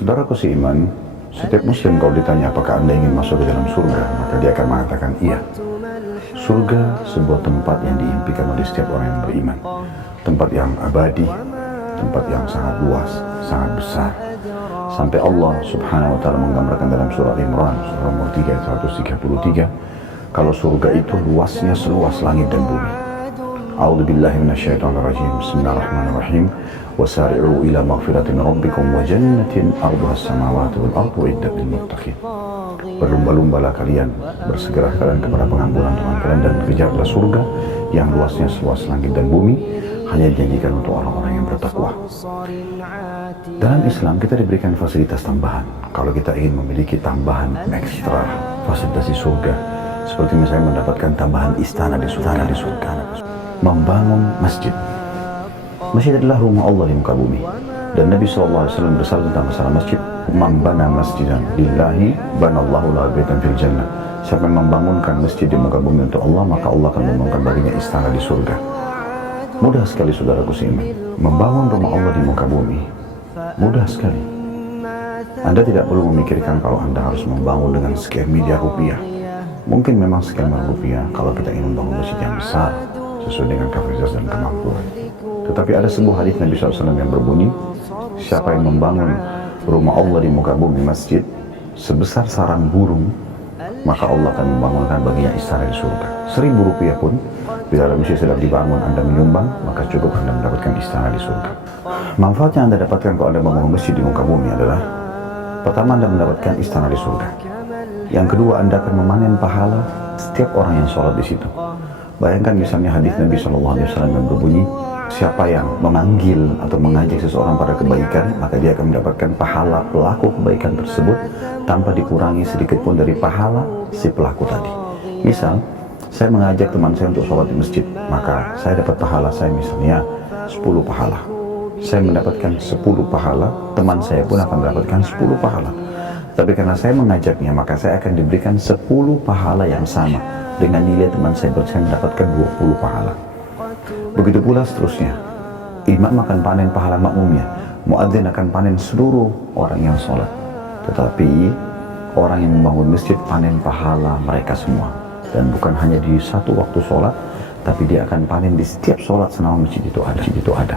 Saudaraku seiman, setiap muslim kalau ditanya apakah anda ingin masuk ke dalam surga, maka dia akan mengatakan iya. Surga sebuah tempat yang diimpikan oleh setiap orang yang beriman. Tempat yang abadi, tempat yang sangat luas, sangat besar. Sampai Allah subhanahu wa ta'ala menggambarkan dalam surah Imran, surah nomor 3 ayat 133, kalau surga itu luasnya seluas langit dan bumi. A'udzu billahi minasyaitonir rajim. Bismillahirrahmanirrahim. Wasari'u ila maghfiratin rabbikum wa jannatin 'arduha as-samawati wal ardu uiddat lil muttaqin. Berlumba-lumbalah kalian, bersegera kalian kepada pengampunan Tuhan kalian dan kejarlah surga yang luasnya seluas langit dan bumi, hanya dijanjikan untuk orang-orang yang bertakwa. Dalam Islam kita diberikan fasilitas tambahan. Kalau kita ingin memiliki tambahan ekstra fasilitas di surga, seperti misalnya mendapatkan tambahan istana di surga, membangun masjid. Masjid adalah rumah Allah di muka bumi. Dan Nabi SAW bersabda tentang masalah masjid, "Man bana masjidan lillahi banallahu lahu baitan fil jannah." Siapa yang membangunkan masjid di muka bumi untuk Allah, maka Allah akan membangunkan baginya istana di surga. Mudah sekali saudaraku seiman, membangun rumah Allah di muka bumi. Mudah sekali. Anda tidak perlu memikirkan kalau Anda harus membangun dengan sekian miliar rupiah. Mungkin memang sekian miliar rupiah kalau kita ingin membangun masjid yang besar sesuai dengan kapasitas dan kemampuan. Tetapi ada sebuah hadis Nabi SAW yang berbunyi, siapa yang membangun rumah Allah di muka bumi, masjid sebesar sarang burung, maka Allah akan membangunkan baginya istana di surga. 1.000 rupiah pun bila masjid sedang dibangun, Anda menyumbang, maka cukup Anda mendapatkan istana di surga. Manfaat yang Anda dapatkan kalau Anda membangun masjid di muka bumi adalah, pertama, Anda mendapatkan istana di surga. Yang kedua, Anda akan memanen pahala setiap orang yang sholat di situ. Bayangkan misalnya hadis Nabi SAW yang berbunyi, siapa yang memanggil atau mengajak seseorang pada kebaikan, maka dia akan mendapatkan pahala pelaku kebaikan tersebut tanpa dikurangi sedikit pun dari pahala si pelaku tadi. Misal, saya mengajak teman saya untuk sholat di masjid, maka saya dapat pahala saya misalnya 10 pahala. Saya mendapatkan 10 pahala, teman saya pun akan mendapatkan 10 pahala. Tapi karena saya mengajaknya, maka saya akan diberikan 10 pahala yang sama dengan nilai teman saya mendapatkan 20 pahala. Begitu pula seterusnya. Imam akan panen pahala makmumnya, muadzin akan panen seluruh orang yang sholat. Tetapi orang yang membangun masjid panen pahala mereka semua. Dan bukan hanya di satu waktu sholat, tapi dia akan panen di setiap sholat selama masjid itu ada.